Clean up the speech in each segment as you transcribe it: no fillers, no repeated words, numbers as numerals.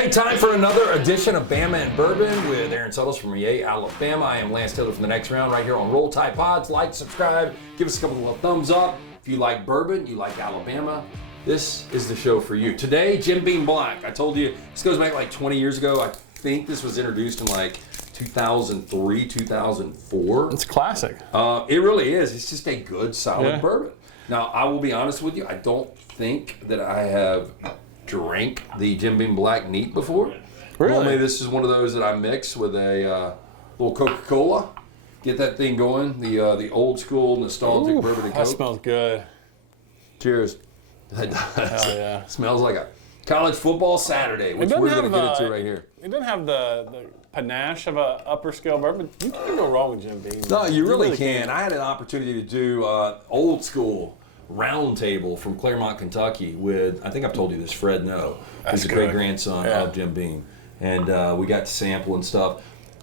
Hey, time for another edition of Bama and Bourbon with Aaron Suttles from Yay, Alabama. I am Lance Taylor from the Next Round right here on Roll Tide Pods. Like, subscribe, give us a couple of little thumbs up. If you like bourbon, you like Alabama, this is the show for you. Today, Jim Beam Black. I told you, this goes back like 20 years ago. I think this was introduced in like 2003, 2004. It's classic. It really is. It's just a good, solid bourbon. Now, I will be honest with you. I don't think that I have drank the Jim Beam Black neat before. Really? Normally, this is one of those that I mix with a little Coca-Cola. Get that thing going. The old school nostalgic bourbon and Coke. That smells good. Cheers. That does. Hell yeah. Smells like a college football Saturday, which we're going to get into right here. It doesn't have the panache of a upper scale bourbon. You can't go wrong with Jim Beam. No, you really can. I had an opportunity to do old school round table from Claremont, Kentucky with, I think I've told you this, Fred No. He's a great grandson of Jim Beam. And we got to sample and stuff.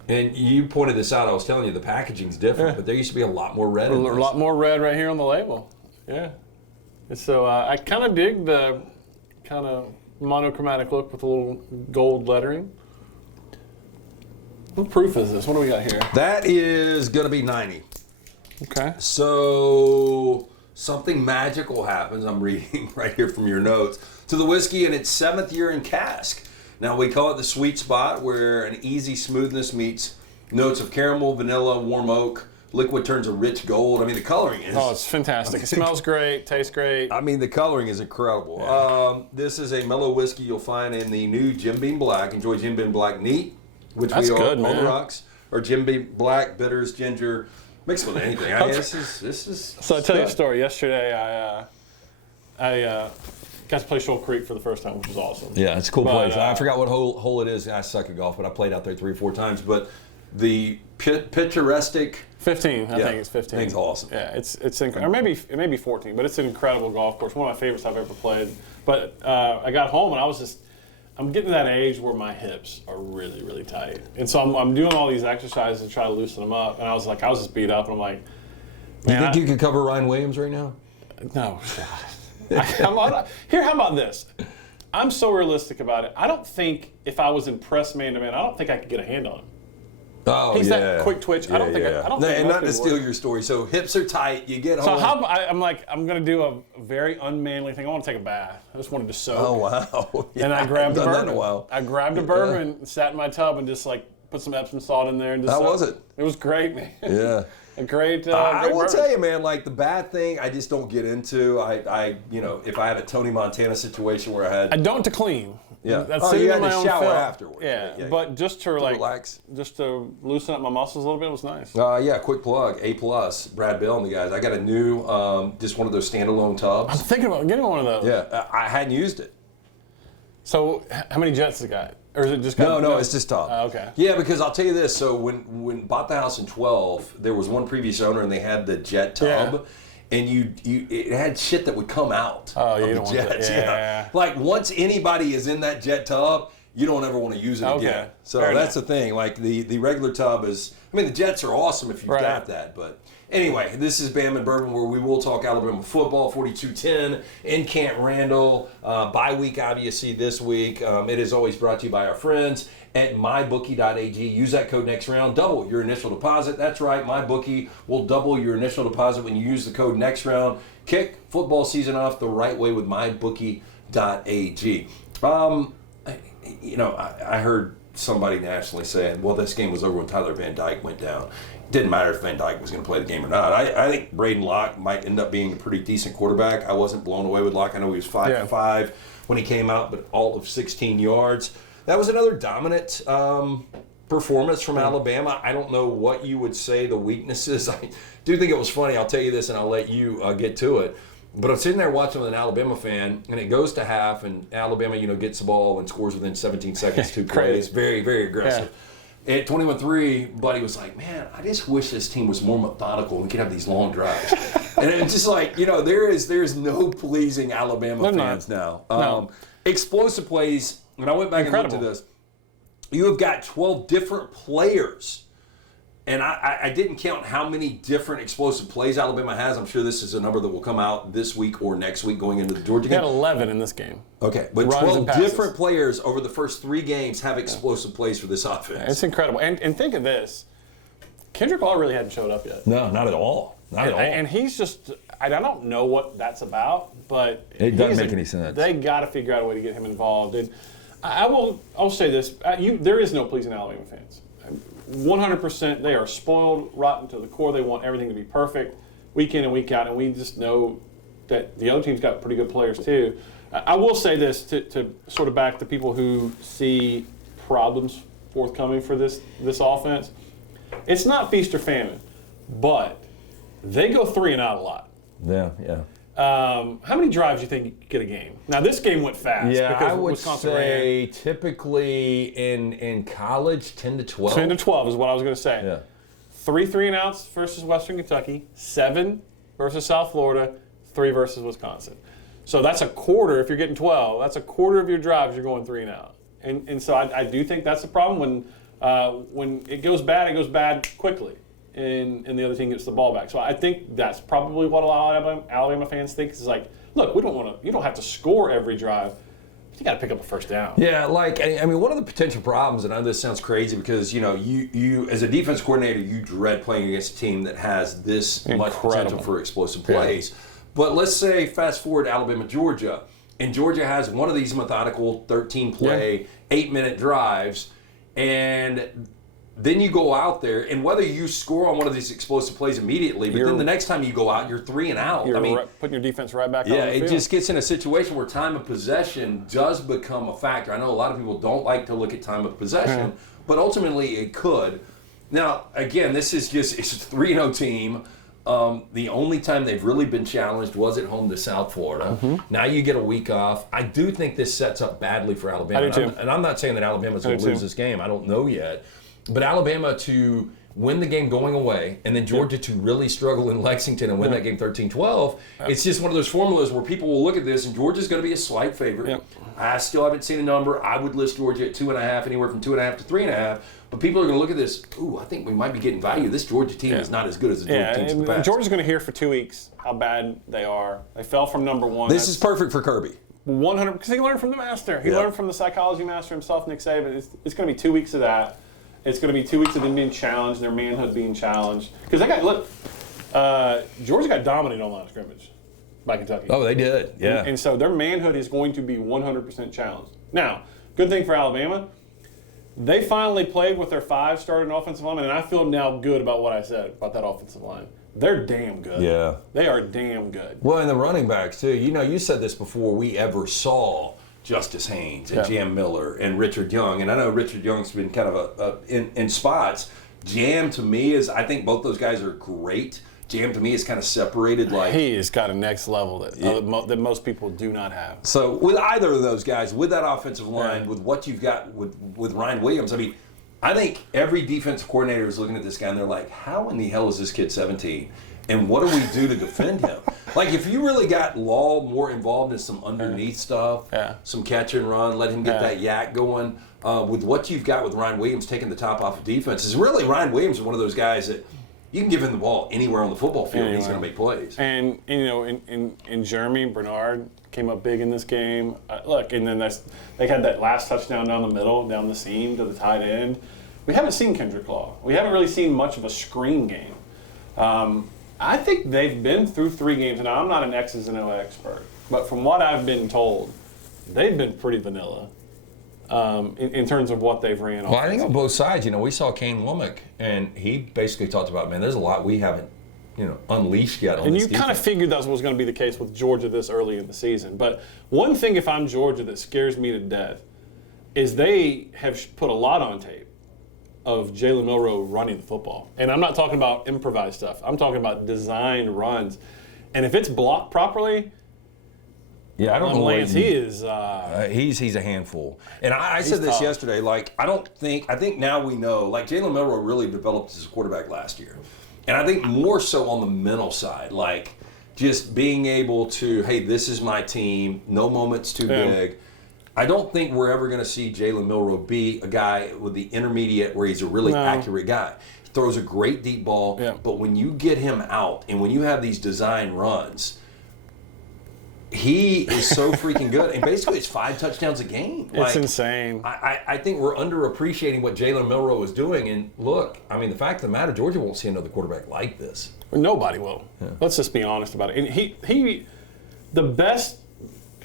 And you pointed this out. I was telling you the packaging's different, but there used to be a lot more red in this. A lot more red right here on the label. Yeah. And so I kind of dig the kind of monochromatic look with a little gold lettering. What proof is this? What do we got here? That is going to be 90. Okay. So something magical happens. I'm reading right here from your notes. To the whiskey in its 7th year in cask. Now we call it the sweet spot, where an easy smoothness meets notes of caramel, vanilla, warm oak. Liquid turns a rich gold. I mean, the coloring is... Oh, it's fantastic. It smells great, tastes great. I mean, the coloring is incredible. Yeah. This is a mellow whiskey you'll find in the new Jim Beam Black. Enjoy Jim Beam Black neat, which That's we are good, on man. the rocks. Or Jim Beam Black, bitters, ginger, mixed with anything. I mean, this is. So I'll tell you a story. Yesterday, I got to play Shoal Creek for the first time, which was awesome. Yeah, it's a cool But, place. I forgot what hole it is. I suck at golf, but I played out there 3 or 4 times. But the picturesque... 15, I think it's 15. Thing's awesome. Yeah, it's incredible. Or it may be 14, but it's an incredible golf course. One of my favorites I've ever played. But I got home and I'm getting to that age where my hips are really, really tight. And so I'm doing all these exercises to try to loosen them up. And I was just beat up, and I'm like, man, you think you could cover Ryan Williams right now? No. Here, how about this? I'm so realistic about it. I don't think if I was in press man-to-man, I don't think I could get a hand on him. Oh, He's that quick twitch. I don't think. And not to steal your story. So hips are tight. You get home. So I'm going to do a very unmanly thing. I want to take a bath. I just wanted to soak. Oh wow! Yeah, and I grabbed a bourbon. That in a while. I grabbed a bourbon, sat in my tub, and just like put some Epsom salt in there. And just, how was it? It was great, man. Yeah. A great. I will bourbon. tell you, man. Like the bad thing, I just don't get into. If I had a Tony Montana situation where I don't to clean. Yeah. That's you had my to own shower film. afterwards. Yeah. But just to like relax, just to loosen up my muscles a little bit was nice. Quick plug. A+, Brad Bill and the guys. I got a new, just one of those standalone tubs. I'm thinking about getting one of those. Yeah. I hadn't used it. So how many jets has it got? Or is it just No, it's just tub. Okay. Yeah, because I'll tell you this. So when bought the house in 12, there was one previous owner and they had the jet tub. Yeah. And it had shit that would come out of the don't want jets. that. Yeah. Like once anybody is in that jet tub, you don't ever want to use it again. So that's the thing. Like the regular tub is, the jets are awesome if you've got that. But anyway, this is Bama and Bourbon, where we will talk Alabama football, 42-10 in Camp Randall. Bye week, obviously, this week. It is always brought to you by our friends at mybookie.ag. Use that code next round. Double your initial deposit. That's right. MyBookie will double your initial deposit when you use the code next round. Kick football season off the right way with mybookie.ag. I heard somebody nationally saying, well, this game was over when Tyler Van Dyke went down. It didn't matter if Van Dyke was going to play the game or not. I think Braden Locke might end up being a pretty decent quarterback. I wasn't blown away with Locke. I know he was 5'5" when he came out, but all of 16 yards. That was another dominant performance from Alabama. I don't know what you would say the weaknesses. I do think it was funny. I'll tell you this, and I'll let you get to it. But I'm sitting there watching with an Alabama fan, and it goes to half, and Alabama, gets the ball and scores within 17 seconds, 2 plays. Very, very aggressive. Yeah. At 21-3, Buddy was like, man, I just wish this team was more methodical and we could have these long drives. And it's just like, there is no pleasing Alabama fans now. No. Explosive plays. When I went back and looked at this, you have got 12 different players And I didn't count how many different explosive plays Alabama has. I'm sure this is a number that will come out this week or next week going into the Georgia They game. had 11 in this game. Okay, but Runs 12 and passes. different players over the first 3 games have explosive plays for this offense. It's incredible. And think of this. Kendrick Law really hadn't showed up yet. No, not at all. Not at all. And he's just, I don't know what that's about, but It doesn't make any sense. They got to figure out a way to get him involved. And I'll say this: there is no pleasing Alabama fans. 100%, they are spoiled, rotten to the core. They want everything to be perfect, week in and week out, and we just know that the other team's got pretty good players too. I will say this to sort of back the people who see problems forthcoming for this offense. It's not feast or famine, but they go 3 and out a lot. Yeah. How many drives do you think you get a game? Now, this game went fast. Yeah, because I would Wisconsin say ran. typically in college, 10 to 12. 10 to 12 is what I was going to say. Yeah. 3 and outs versus Western Kentucky, 7 versus South Florida, 3 versus Wisconsin. So that's a quarter. If you're getting 12, that's a quarter of your drives you're going 3 and out. And so I do think that's the problem. When it goes bad quickly. And the other team gets the ball back. So I think that's probably what a lot of Alabama fans think. Is like, look, you don't have to score every drive. But you got to pick up a first down. Yeah, I mean, one of the potential problems, and I know this sounds crazy because, you as a defense coordinator, you dread playing against a team that has this much potential for explosive plays. But let's say fast forward to Alabama, Georgia, and Georgia has one of these methodical 13-play, 8-minute drives, and then you go out there, and whether you score on one of these explosive plays immediately, but then the next time you go out, you're 3 and out. You're putting your defense right back on the field. It just gets in a situation where time of possession does become a factor. I know a lot of people don't like to look at time of possession, but ultimately it could. Now, again, it's a 3-0 team. The only time they've really been challenged was at home to South Florida. Now you get a week off. I do think this sets up badly for Alabama. I do too. And I'm not saying that Alabama's going to lose this game. I don't know yet. But Alabama to win the game going away, and then Georgia to really struggle in Lexington and win that game 13-12, it's just one of those formulas where people will look at this, and Georgia's going to be a slight favorite. I still haven't seen a number. I would list Georgia at 2.5, anywhere from 2.5 to 3.5. But people are going to look at this, I think we might be getting value. This Georgia team is not as good as the Georgia teams in the past. Georgia's going to hear for 2 weeks how bad they are. They fell from number 1. This is perfect for Kirby. 100%, because he learned from the master. He learned from the psychology master himself, Nick Saban. It's going to be 2 weeks of that. It's going to be 2 weeks of them being challenged, their manhood being challenged. Because Georgia got dominated on line of scrimmage by Kentucky. Oh, they did, yeah. And so their manhood is going to be 100% challenged. Now, good thing for Alabama, they finally played with their 5 starting offensive linemen, and I feel now good about what I said about that offensive line. They're damn good. Yeah. They are damn good. Well, and the running backs, too. You said this before we ever saw Justice Haynes and Jam Miller and Richard Young. And I know Richard Young's been kind of in spots. Jam, to me, I think both those guys are great. Jam, to me, is kind of separated. He has got a next level that most people do not have. So with either of those guys, with that offensive line, with what you've got with Ryan Williams, I think every defensive coordinator is looking at this guy and they're like, how in the hell is this kid 17? And what do we do to defend him? If you really got Law more involved in some underneath stuff, some catch and run, let him get that yak going, with what you've got with Ryan Williams taking the top off of defense, is really Ryan Williams is one of those guys that you can give him the ball anywhere on the football field and he's going to make plays. And, in Jeremy, Bernard came up big in this game. And then they had that last touchdown down the middle, down the seam to the tight end. We haven't seen Kendrick Law. We haven't really seen much of a screen game. I think they've been through 3 games. Now, I'm not an X's and O expert, but from what I've been told, they've been pretty vanilla in terms of what they've ran. Well, I think on both sides, we saw Kane Womack, and he basically talked about, there's a lot we haven't, unleashed yet on and this you kind of figured that was going to be the case with Georgia this early in the season. But one thing, if I'm Georgia, that scares me to death is they have put a lot on tape of Jaylen Milroe running the football. And I'm not talking about improvised stuff. I'm talking about designed runs. And if it's blocked properly, I don't know. Lance, he is. He's a handful. And I said this yesterday. I think now we know. Jaylen Milroe really developed as a quarterback last year, and I think more so on the mental side, just being able to, hey, this is my team. No moment's too big. I don't think we're ever going to see Jaylen Milroe be a guy with the intermediate where he's a really accurate guy. throws a great deep ball. Yeah. But when you get him out and when you have these design runs, he is so freaking good. And basically, it's 5 touchdowns a game. It's insane. I think we're underappreciating what Jaylen Milroe is doing. And look, I mean, the fact of the matter, Georgia won't see another quarterback like this. Nobody will. Yeah. Let's just be honest about it. And he, the best,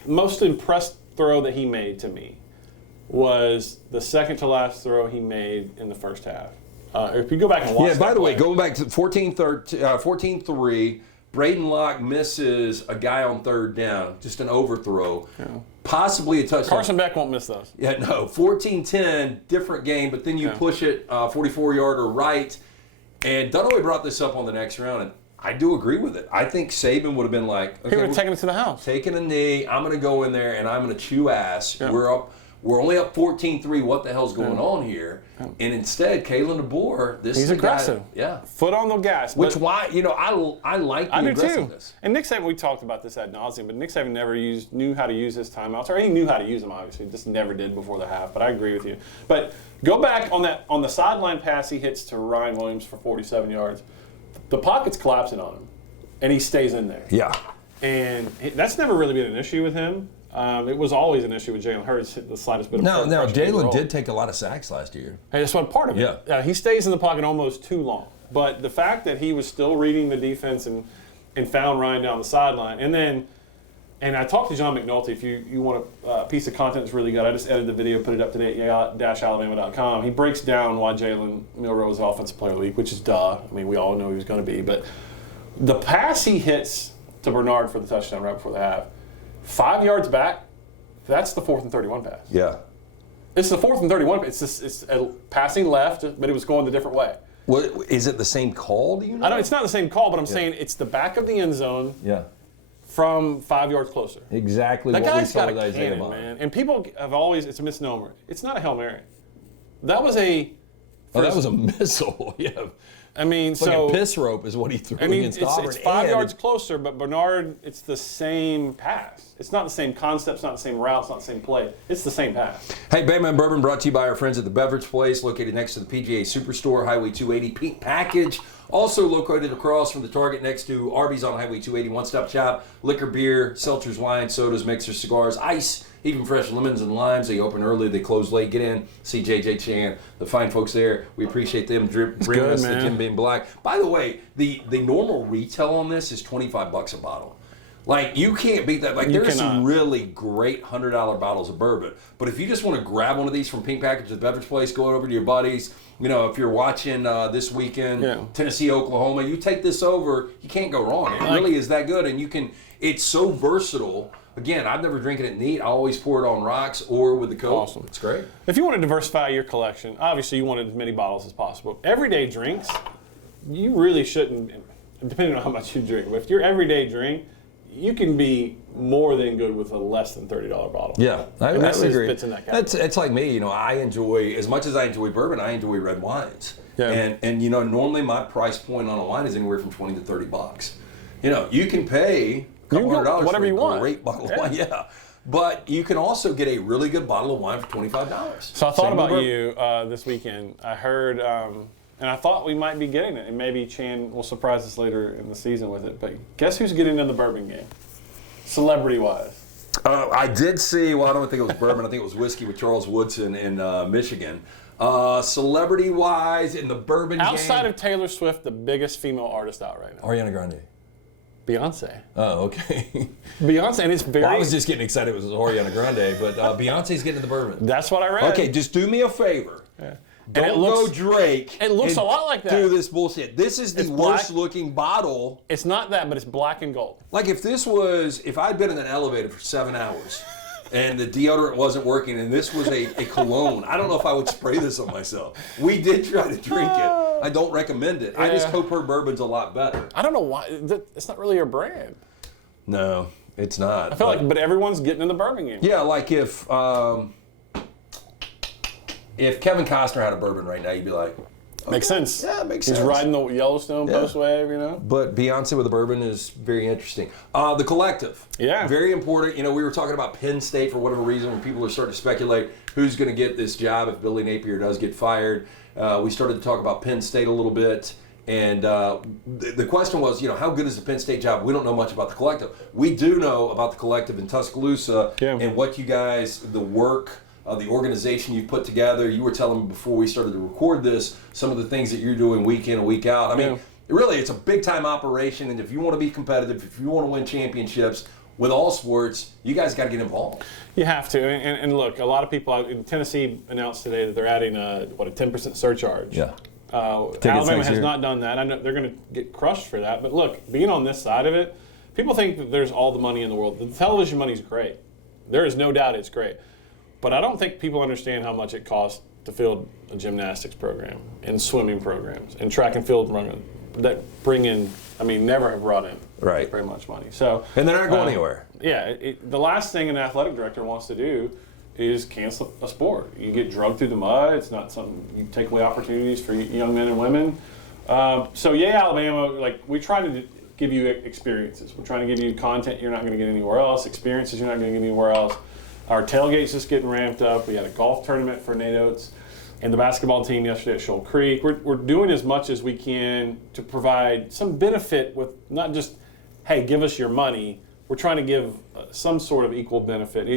most impressed throw that he made to me was the second to last throw he made in the first half. If you go back and watch Yeah, by the way, play, going back to 14-3, Braden Locke misses a guy on third down, just an overthrow, possibly a touchdown. Carson Beck won't miss those. Yeah, no, 14-10, different game, but then you push it 44-yarder right. And Dunaway brought this up on the next round, and I do agree with it. I think Saban would have been like, okay, He would have taken it to the house. Taking a knee, I'm going to go in there, and I'm going to chew ass. Yeah. We're only up 14-3. What the hell's going on here? And instead, Kalen DeBoer, he's aggressive. Guy, foot on the gas. Which I like the aggressiveness. Too. And Nick Saban, we talked about this ad nauseum, but Nick Saban never knew how to use his timeouts, or he knew how to use them. Obviously, just never did before the half. But I agree with you. But go back on the sideline pass he hits to Ryan Williams for 47 yards. The pocket's collapsing on him, and he stays in there. Yeah. And that's never really been an issue with him. It was always an issue with Jalen Hurts, the slightest bit of No, Jalen did take a lot of sacks last year. Hey, that's one part of it. Yeah. He stays in the pocket almost too long. But the fact that he was still reading the defense and found Ryan down the sideline. And I talked to John McNulty. If you want a piece of content that's really good, I just edited the video, put it up today at alabama.com. He breaks down why Jaylen Milroe is Offensive Player of the Week, which is duh. I mean, we all know he was going to be. But the pass he hits to Bernard for the touchdown right before the half, 5 yards back, that's the 4th and 31 pass. Yeah. It's the 4th and 31. It's passing left, but it was going the different way. What, is it the same call, do you know? I know it's not the same call, but I'm saying it's the back of the end zone from 5 yards closer. Exactly that what we guy's saw got with a Isaiah cannon, Bama. man. And people have always, it's a misnomer. It's not a Hail Mary. That was a... that was a missile, yeah. I mean, like a piss rope is what he threw against Auburn. It's 5 yards closer, but Bernard, it's the same pass. It's not the same concept, it's not the same route, it's not the same play. It's the same pass. Hey, Bama and Bourbon brought to you by our friends at the Beverage Place, located next to the PGA Superstore, Highway 280, Pink Package. Also located across from the Target next to Arby's on Highway 280, one-stop shop, liquor, beer, seltzers, wine, sodas, mixers, cigars, ice, even fresh lemons and limes. They open early, they close late. Get in, see JJ Chan, the fine folks there. We appreciate them bringing us the Jim Beam Black. By the way, the normal retail on this is $25 a bottle. Like, you can't beat that. Like, there's some really great $100 bottles of bourbon. But if you just want to grab one of these from Pink Package at the Beverage Place, go over to your buddies. You know, if you're watching this weekend, Tennessee, Oklahoma, you take this over, you can't go wrong. It really is that good. And it's so versatile. Again, I've never drinking it neat. I always pour it on rocks or with the Coke. Awesome. It's great. If you want to diversify your collection, obviously you want as many bottles as possible. Everyday drinks, you really shouldn't, depending on how much you drink, but if your everyday drink, you can be more than good with a less than $30 bottle. Yeah, I agree. Fits in that category. It's like me. You know, I enjoy, as much as I enjoy bourbon, I enjoy red wines. Yeah. And you know, normally my price point on a wine is anywhere from $20 to $30. You know, you can pay $200 whatever you want. A great bottle of wine. Yeah. But you can also get a really good bottle of wine for $25. So I thought about you this weekend. I heard, and I thought we might be getting it, and maybe Chan will surprise us later in the season with it. But guess who's getting in the bourbon game, celebrity-wise? I did see. Well, I don't think it was bourbon. I think it was whiskey with Charles Woodson in Michigan. Celebrity-wise, in the bourbon game, outside of Taylor Swift, the biggest female artist out right now. Ariana Grande. Beyonce. Oh, okay. Beyonce, and it's very... Well, I was just getting excited it was Ariana Grande, but Beyonce's getting the bourbon. That's what I read. Okay, just do me a favor. Yeah. Don't go Drake. It looks a lot like that. Do this bullshit. This is the worst looking bottle. It's not that, but it's black and gold. Like if I'd been in an elevator for 7 hours and the deodorant wasn't working and this was a cologne, I don't know if I would spray this on myself. We did try to drink it. I don't recommend it. I just hope her bourbon's a lot better. I don't know why. It's not really your brand. No, it's not. I feel but everyone's getting in the bourbon game. Yeah, like if Kevin Costner had a bourbon right now, you'd be like, okay, makes sense. Yeah, it makes sense. He's riding the Yellowstone post wave, you know. But Beyonce with a bourbon is very interesting. The collective. Yeah. Very important. You know, we were talking about Penn State for whatever reason when people are starting to speculate who's going to get this job if Billy Napier does get fired. We started to talk about Penn State a little bit. And the question was, how good is the Penn State job? We don't know much about the collective. We do know about the collective in Tuscaloosa and what you guys, the work, the organization you've put together. You were telling me before we started to record this, some of the things that you're doing week in and week out. I mean, really, it's a big-time operation. And if you want to be competitive, if you want to win championships with all sports, you guys got to get involved. You have to. And look, a lot of people in Tennessee announced today that they're adding a 10% surcharge. Yeah. Alabama has not done that. I know they're going to get crushed for that. But look, being on this side of it, people think that there's all the money in the world. The television money is great. There is no doubt it's great. But I don't think people understand how much it costs to field a gymnastics program and swimming programs and track and field running that bring in, never have brought in very much money. So and they're not going anywhere. Yeah, the last thing an athletic director wants to do is cancel a sport. You get drugged through the mud. It's not something you take away opportunities for young men and women. Alabama, we try to give you experiences. We're trying to give you content you're not going to get anywhere else, experiences you're not going to get anywhere else. Our tailgate's just getting ramped up. We had a golf tournament for Nate Oates and the basketball team yesterday at Shoal Creek. We're doing as much as we can to provide some benefit with not just, hey, give us your money. We're trying to give some sort of equal benefit.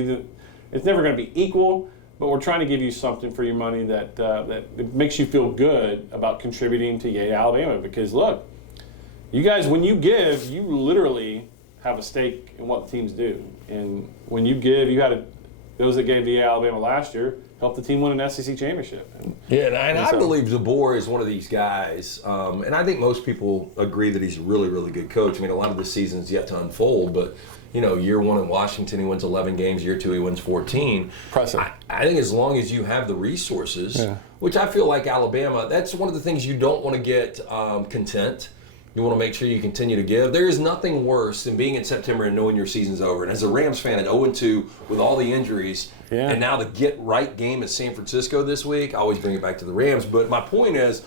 It's never going to be equal, but we're trying to give you something for your money that makes you feel good about contributing to Yay Alabama. Because look, you guys, when you give, you literally have a stake in what the teams do. And when you give, those that gave to Yay Alabama last year helped the team win an SEC championship. I believe Zabor is one of these guys, and I think most people agree that he's a really, really good coach. A lot of the season's yet to unfold, but year one in Washington, he wins 11 games. Year two, he wins 14. Impressive. I think as long as you have the resources, which I feel like Alabama, that's one of the things you don't want to get content. You want to make sure you continue to give. There is nothing worse than being in September and knowing your season's over. And as a Rams fan at 0-2 with all the injuries, and now the get-right game is San Francisco this week, I always bring it back to the Rams. But my point is,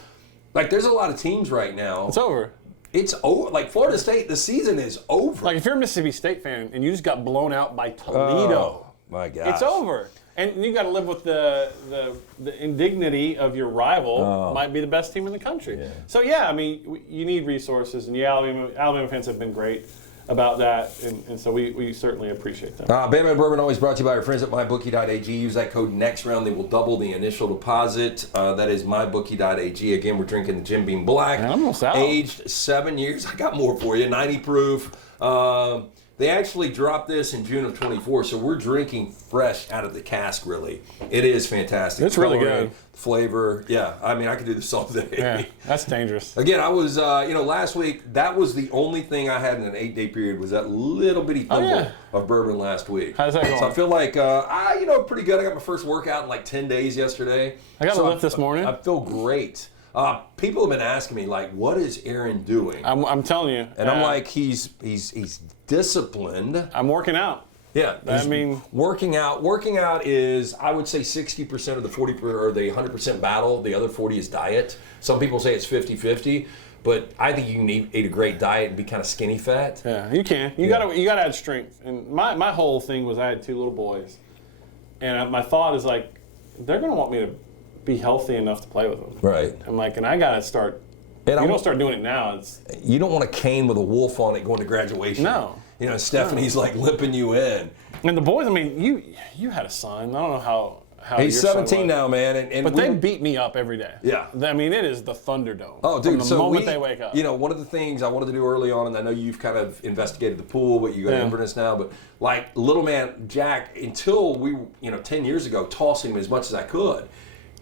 there's a lot of teams right now. It's over. It's over. Florida State, the season is over. If you're a Mississippi State fan and you just got blown out by Toledo, my God, it's over. And you got to live with the indignity of your rival might be the best team in the country. Yeah. So you need resources, and Alabama fans have been great about that, and so we certainly appreciate that. Bama and Bourbon always brought to you by our friends at mybookie.ag. Use that code next round; they will double the initial deposit. That is mybookie.ag. Again, we're drinking the Jim Beam Black, almost out. Aged 7 years. I got more for you. 90 proof. They actually dropped this in June of 24, so we're drinking fresh out of the cask, really. It is fantastic. It's really good. Flavor. Yeah, I could do this all day. Yeah, that's dangerous. Again, I was, last week, that was the only thing I had in an 8-day period was that little bitty thimble of bourbon last week. How's that going? So I feel like, pretty good. I got my first workout in 10 days yesterday. I got a lift this morning. I feel great. People have been asking me, what is Aaron doing? I'm telling you. And I'm like, he's disciplined. I'm working out. Yeah, working out is, I would say, 60% of the 40 or the 100% battle. The other 40 is diet. Some people say it's 50-50, but I think you can eat a great diet and be kind of skinny fat. Yeah, you can. You gotta add strength. And my whole thing was I had 2 little boys, and my thought is they're gonna want me to be healthy enough to play with them. Right. I'm like, and I gotta start. And you don't start doing it now. You don't want a cane with a wolf on it going to graduation. No. Stephanie's limping you in. And the boys, you had a son. I don't know how he's 17 now, man. But they beat me up every day. Yeah. It is the Thunderdome. Oh, dude. From the moment they wake up. One of the things I wanted to do early on, and I know you've kind of investigated the pool, but you got Inverness now. But little man Jack, until we, 10 years ago, tossed him as much as I could.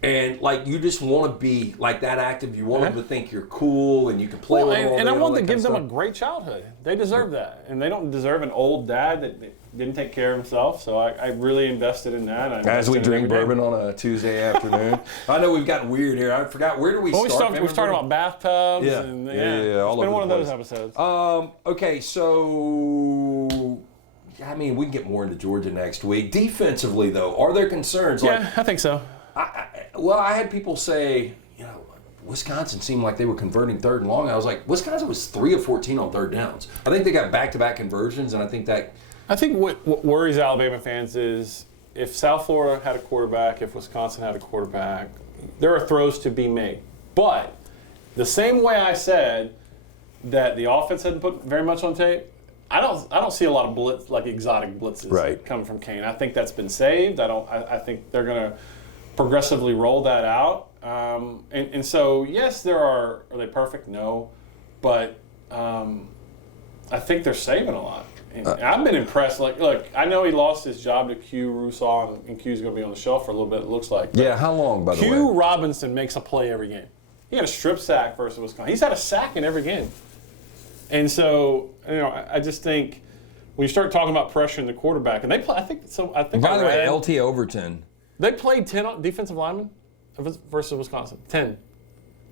And you just want to be that active. You want them to think you're cool and you can play with them. And I want to give them a great childhood. They deserve that, and they don't deserve an old dad that didn't take care of himself. So I really invested in that. As we drink bourbon on a Tuesday afternoon. I know we've gotten weird here. I forgot, where do we start? We started about bathtubs. Yeah, and, all it's been one of place. those episodes. Okay, so we can get more into Georgia next week. Defensively, though, are there concerns? I think so. I had people say, Wisconsin seemed like they were converting 3rd and long. I was like, Wisconsin was 3 of 14 on 3rd downs. I think they got back-to-back conversions, and I think what worries Alabama fans is if South Florida had a quarterback, if Wisconsin had a quarterback, there are throws to be made. But the same way I said that the offense hadn't put very much on tape, I don't see a lot of blitz, like exotic blitzes coming from Kane. I think that's been saved. I think they're going to progressively roll that out. And so, yes, are they perfect? No. But I think they're saving a lot. And I've been impressed. Like, look, I know he lost his job to Q Russaw, and Q's going to be on the shelf for a little bit, it looks like. Yeah, how long, by the way? Q Robinson makes a play every game. He had a strip sack versus Wisconsin. He's had a sack in every game. And so, I just think when you start talking about pressuring the quarterback, and they play, I think By the way, LT Overton. They played 10 defensive linemen versus Wisconsin. 10.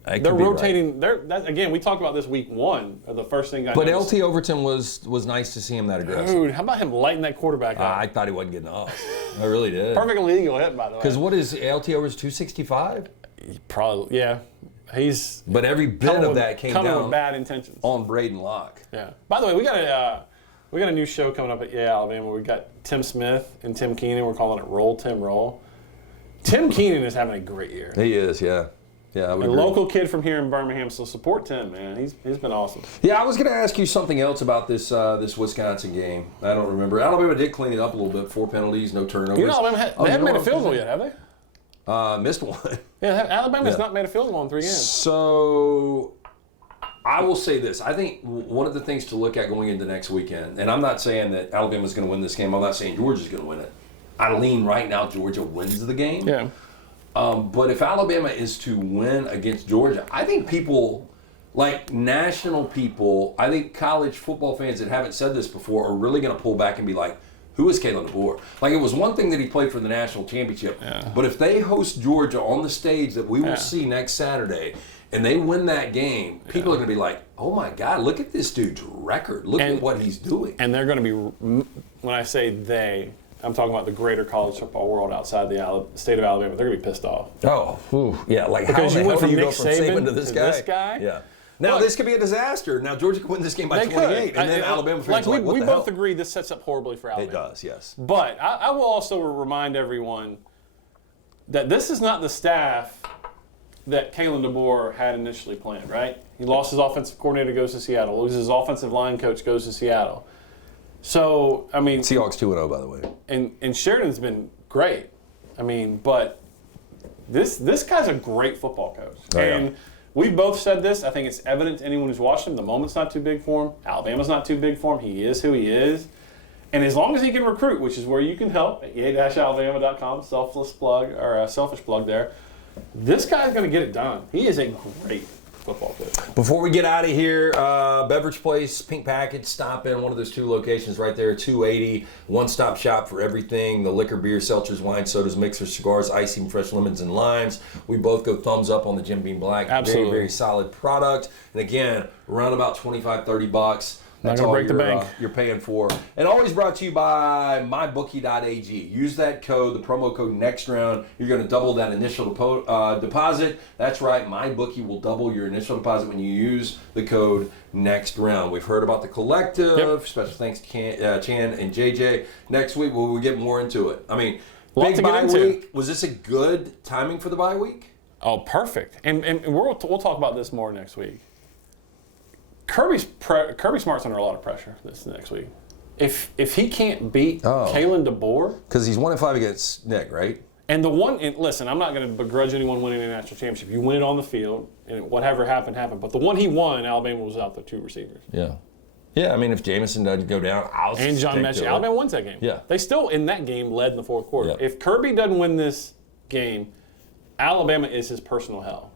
They're rotating. Right. Again, we talked about this week 1. The first thing I noticed. LT Overton was nice to see him that aggressive. Dude, how about him lighting that quarterback up? I thought he wasn't getting up. I really did. Perfect legal hit, by the way. Because what is LT Over's 265? Probably, yeah. But every bit of that came down with bad intentions on Braden Locke. Yeah. By the way, we got a new show coming up at Alabama. We got Tim Smith and Tim Keenan. We're calling it Roll Tim Roll. Tim Keenan is having a great year. He is, yeah. Yeah, I would agree. Local kid from here in Birmingham, so support Tim, man. He's been awesome. Yeah, I was going to ask you something else about this Wisconsin game. I don't remember. Alabama did clean it up a little bit. 4 penalties, no turnovers. They haven't made a field goal yet, have they? Missed one. Yeah, Alabama's not made a field goal in 3 games. So I will say this. I think one of the things to look at going into next weekend, and I'm not saying that Alabama's going to win this game. I'm not saying Georgia's going to win it. I lean right now Georgia wins the game. Yeah. But if Alabama is to win against Georgia, I think people, like national people, I think college football fans that haven't said this before are really going to pull back and be like, who is Jaylen Milroe? Like, it was one thing that he played for the national championship, but if they host Georgia on the stage that we will see next Saturday, and they win that game, people are going to be like, oh my God, look at this dude's record. Look at what he's doing. And they're going to be, when I say they, I'm talking about the greater college football world outside the state of Alabama. They're going to be pissed off. Oh, yeah. Like, because how you went from do you Nick go from Saban to this guy? Yeah. Now, this could be a disaster. Now, Georgia could win this game by 28, and then Alabama fans we what the both hell? agree this sets up horribly for Alabama. It does, yes. But I will also remind everyone that this is not the staff that Kalen DeBoer had initially planned, right? He lost his offensive coordinator, goes to Seattle. Loses his offensive line coach, goes to Seattle. So, I mean... Seahawks 2-0, by the way. And Sheridan's been great. I mean, but this guy's a great football coach. Oh, and we both said this. I think it's evident to anyone who's watched him. The moment's not too big for him. Alabama's not too big for him. He is who he is. And as long as he can recruit, which is where you can help at yay-alabama.com, selfish plug there, this guy's going to get it done. He is a great football coach. Before we get out of here, Beverage Place, Pink Package, stop in one of those 2 locations right there, 280, one-stop shop for everything, the liquor, beer, seltzers, wine, sodas, mixers, cigars, icing, fresh lemons, and limes. We both go thumbs up on the Jim Beam Black. Absolutely. Very, very solid product. And again, around about $25-$30. That's all break the bank. You're paying for. And always brought to you by mybookie.ag. Use that code, the promo code next round. You're going to double that initial deposit. That's right. MyBookie will double your initial deposit when you use the code next round. We've heard about the collective. Yep. Special thanks to Chan and JJ. Next week, we'll get more into it. I mean, big bye week. Was this a good timing for the bye week? Oh, perfect. And we'll talk about this more next week. Kirby Smart's under a lot of pressure this next week. If he can't beat Kalen DeBoer, because he's 1-5 against Nick, right? And listen, I'm not going to begrudge anyone winning a national championship. You win it on the field, and whatever happened. But the one he won, Alabama was out the 2 receivers. Yeah. I mean, if Jamison doesn't go down, and John Mechie, Alabama wins that game. Yeah, they still in that game led in the 4th quarter. Yeah. If Kirby doesn't win this game, Alabama is his personal hell.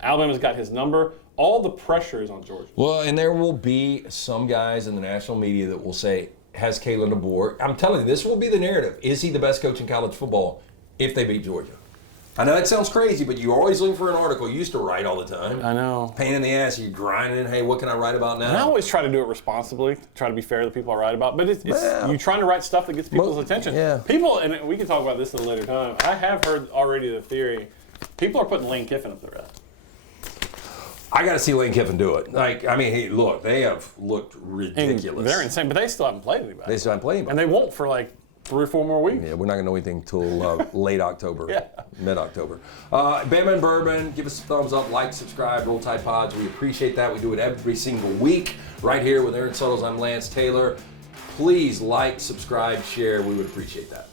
Alabama's got his number. All the pressure is on Georgia. Well, and there will be some guys in the national media that will say, has Kalen DeBoer? I'm telling you, this will be the narrative. Is he the best coach in college football if they beat Georgia? I know that sounds crazy, but you're always looking for an article. You used to write all the time. I know. Pain in the ass. You're grinding. Hey, what can I write about now? And I always try to do it responsibly, try to be fair to the people I write about. But it's you're trying to write stuff that gets people's attention. Yeah. People, and we can talk about this at a later time. I have heard already the theory. People are putting Lane Kiffin up the rest. I got to see Lane Kiffin do it. Like, I mean, hey, look, they have looked ridiculous. And they're insane, but they still haven't played anybody. They still haven't played anybody. And they won't for like 3 or 4 more weeks. Yeah, we're not going to know anything until late October, Yeah. mid-October. Bama and Bourbon, give us a thumbs up, like, subscribe, Roll Tide Pods. We appreciate that. We do it every single week right here with Aaron Suttles. I'm Lance Taylor. Please like, subscribe, share. We would appreciate that.